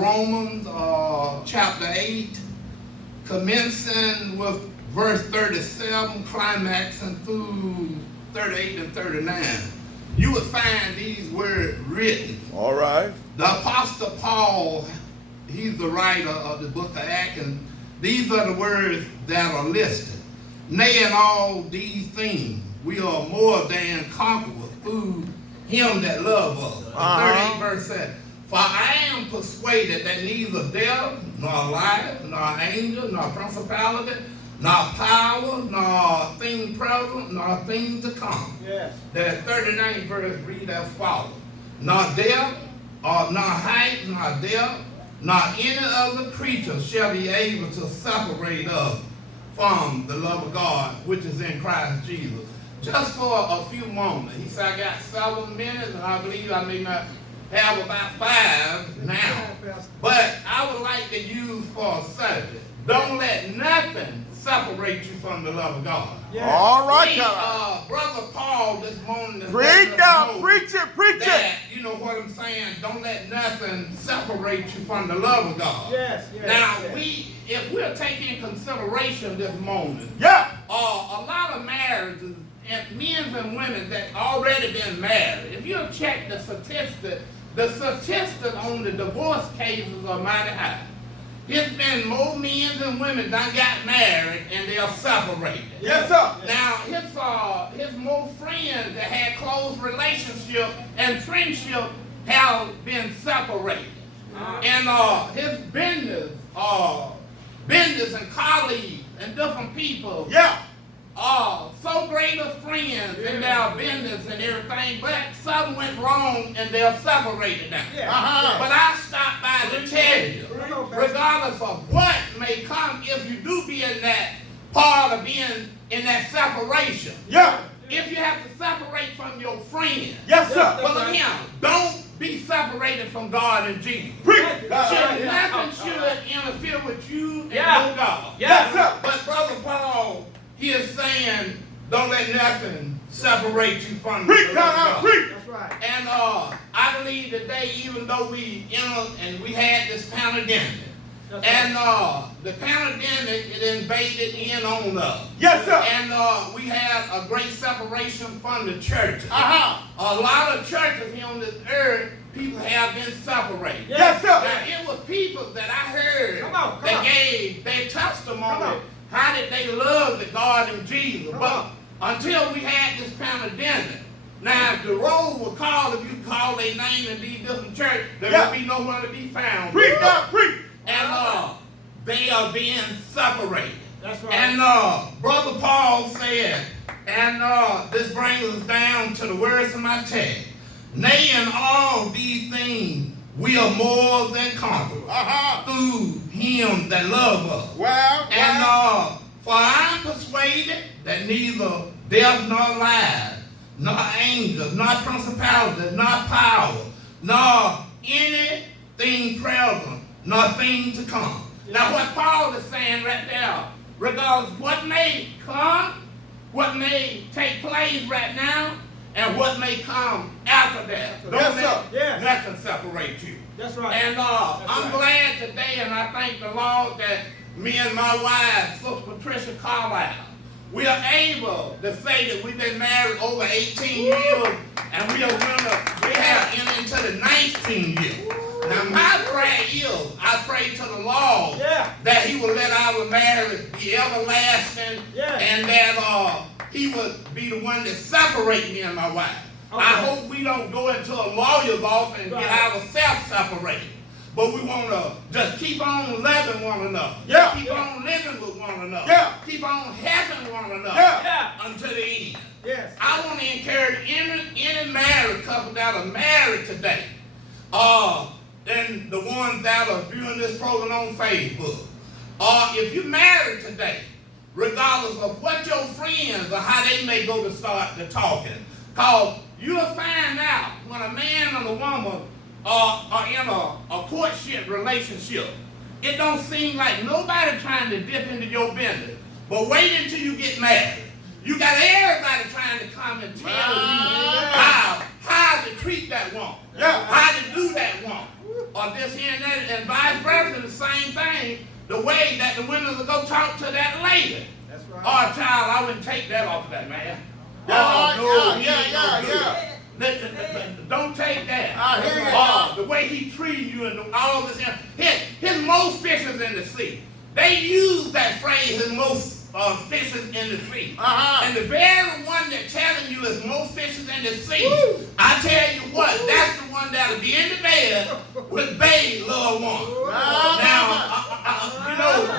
Romans chapter 8, commencing with verse 37, climaxing through 38 and 39. You would find these words written. All right. The Apostle Paul, he's the writer of the book of Acts, and these are the words that are listed. Nay, in all these things, we are more than conquerors through him that loved us. 38 verse 7. For I am persuaded that neither death, nor life, nor angel, nor principality, nor power, nor thing present, nor thing to come. Yes. That 39th verse read as follows. Nor death, nor height, nor depth, nor any other creature shall be able to separate us from the love of God, which is in Christ Jesus. Just for a few moments. He said, I got 7 minutes, and I believe I may not have about 5 now. But I would like to use for a subject. Don't let nothing separate you from the love of God. Yes. All right, See, God. Brother Paul this morning is Preach now, preach it, preach it. that, you know what I'm saying, don't let nothing separate you from the love of God. Yes, yes. Now, yes. if we're taking in consideration this moment, Yeah. a lot of marriages, and men and women that already been married, if you check the statistics on the divorce cases are mighty high. It's been more men than women that got married and they're separated. Yes, sir. Now, his more friends that had close relationship and friendship have been separated. And his business and colleagues and different people Yeah. are so great of friends in their business and everything, but something went wrong and they're separated now. Yeah. But I stopped by to tell you, regardless of what may come, if you do be in that part of being in that separation, Yeah. if you have to separate from your friend, Yes, sir. well, look here, don't be separated from God and Jesus. Preach. Nothing should interfere with you and Yeah. your God. Yes, sir. But Brother Paul, he is saying, don't let nothing separate you from the Preach, love of God. God. Preach. That's right. And I believe today, even though we and we had this pandemic, That's and the pandemic, it invaded in on us. Yes, sir. And we had a great separation from the churches. Uh-huh. A lot of churches here on this earth, people have been separated. Yes, sir. Now, it was people that I heard Come on. that gave their Come testimony. on. How did they love the God and Jesus? Come But on. until we had this pandemic, now if the roll was called, if you call their name in these different churches, there Yeah. would be nowhere to be found. Preach, God. Preach. And they are being separated. That's right. And Brother Paul said, and this brings us down to the words of my text. Nay, in all these things, we are more than conquerors through him that loved us. Well, And for I am persuaded that neither death nor life, nor angels, nor principalities, nor power, nor anything present, nor thing to come. Now what Paul is saying right there, regardless what may come, what may take place right now, and what may come after that. Don't Yes, let sir. Yes. nothing separate you. That's right. And I'm glad today, and I thank the Lord that me and my wife, Sister Patricia Carlisle, we are able to say that we've been married over 18 years, and we have entered into the 19th year. Now my prayer is, I pray to the Lord that He will let our marriage be everlasting, and that He would be the one that separate me and my wife. Okay. I hope we don't go into a lawyer's office and get ourselves separated. But we want to just keep on loving one another. Yeah. Keep on living with one another. Yeah. Keep on helping one another Yeah. until the end. Yes. I want to encourage any married couple that are married today, and the ones that are viewing this program on Facebook, if you're married today, regardless of what your friends or how they may go to start the talking, because you'll find out when a man and a woman are in a courtship relationship, it don't seem like nobody trying to dip into your business. But wait until you get married. You got everybody trying to come and tell you how to treat that woman, how to do that woman. or this here and that, and vice versa, the same thing. The way that the women will go talk to that lady. That's right. Oh, child, I wouldn't take that off of that man. Yeah, Oh, no, yeah. Don't take that. I hear you. The way he treated you and all this. His most fishes in the sea. They use that phrase, his most fishes in the sea. And the very one that's telling you is most fishes in the sea, I tell you what, that's the one that'll be in the bed with baby little one. Now,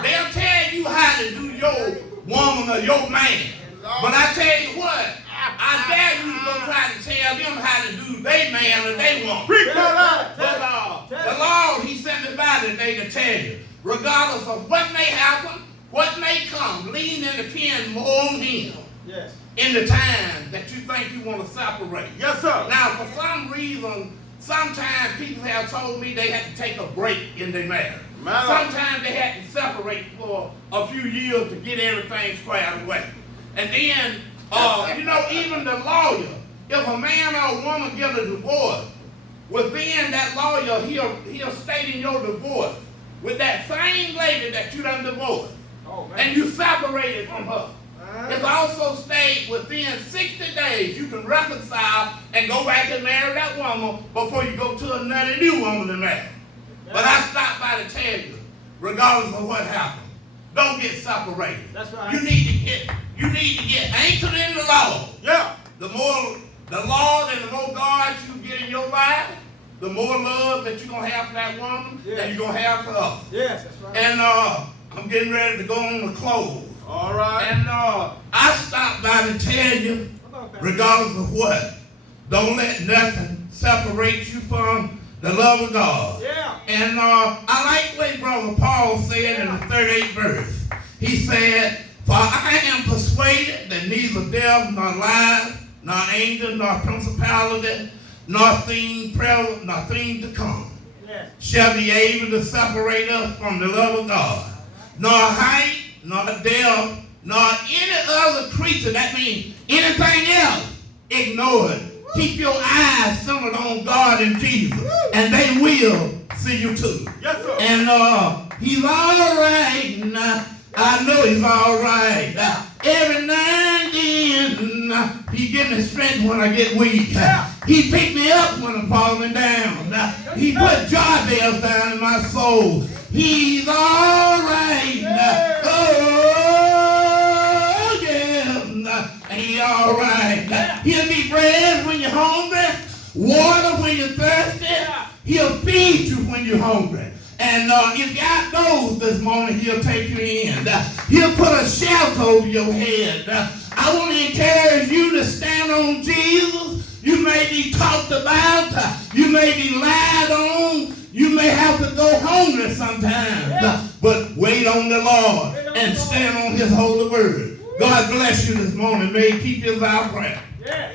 they'll tell you how to do your woman or your man. But I tell you what, I dare you to go try to tell them how to do their man or they woman. But the Lord, he sent me by today to tell you, regardless of what may happen, what may come, lean and depend more on him. Yes. In the time that you think you want to separate. Yes, sir. Now, for some reason, sometimes people have told me they had to take a break in their marriage. Sometimes they had to separate for a few years to get everything squared away. And then, even the lawyer, if a man or a woman get a divorce, within that lawyer, he'll state in your divorce with that same lady that you done divorced, and you separated from her. It's also stayed within 60 days you can reconcile and go back and marry that woman before you go to another new woman to marry. But I stopped by to tell you, regardless of what happened, don't get separated. That's right. You need to get anchored in the Lord. Yeah. The more the Lord and the more God you get in your life, the more love that you're going to have for that woman and you're going to have for her. Yes, that's right. And I'm getting ready to go on the close. All right. And I stopped by to tell you, regardless of what, don't let nothing separate you from the love of God. Yeah. And I like what Brother Paul said in the 38th verse. He said, "For I am persuaded that neither death, nor life, nor angel, nor principality, nor thing present, nor thing to come, shall be able to separate us from the love of God. Nor height, nor depth, nor any other creature," that means anything else, ignore it. Keep your eyes centered on God and Jesus, and they will see you too. Yes, sir. And he's all right now. I know he's all right. Every now and then, he gives me strength when I get weak. He picked me up when I'm falling down. He put joy bells down in my soul. He's all right. Oh, yeah. He's all right. He'll be bread when you're hungry, water when you're thirsty. He'll feed you when you're hungry. And if you're outdoors this morning, he'll take you in. He'll put a shelter over your head. I want to encourage you to stand on Jesus. You may be talked about. You may be lied on. You may have to go hungry sometimes. But wait on the Lord and stand on his holy word. God bless you this morning. May he keep you in our prayer. Yeah,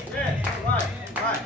right.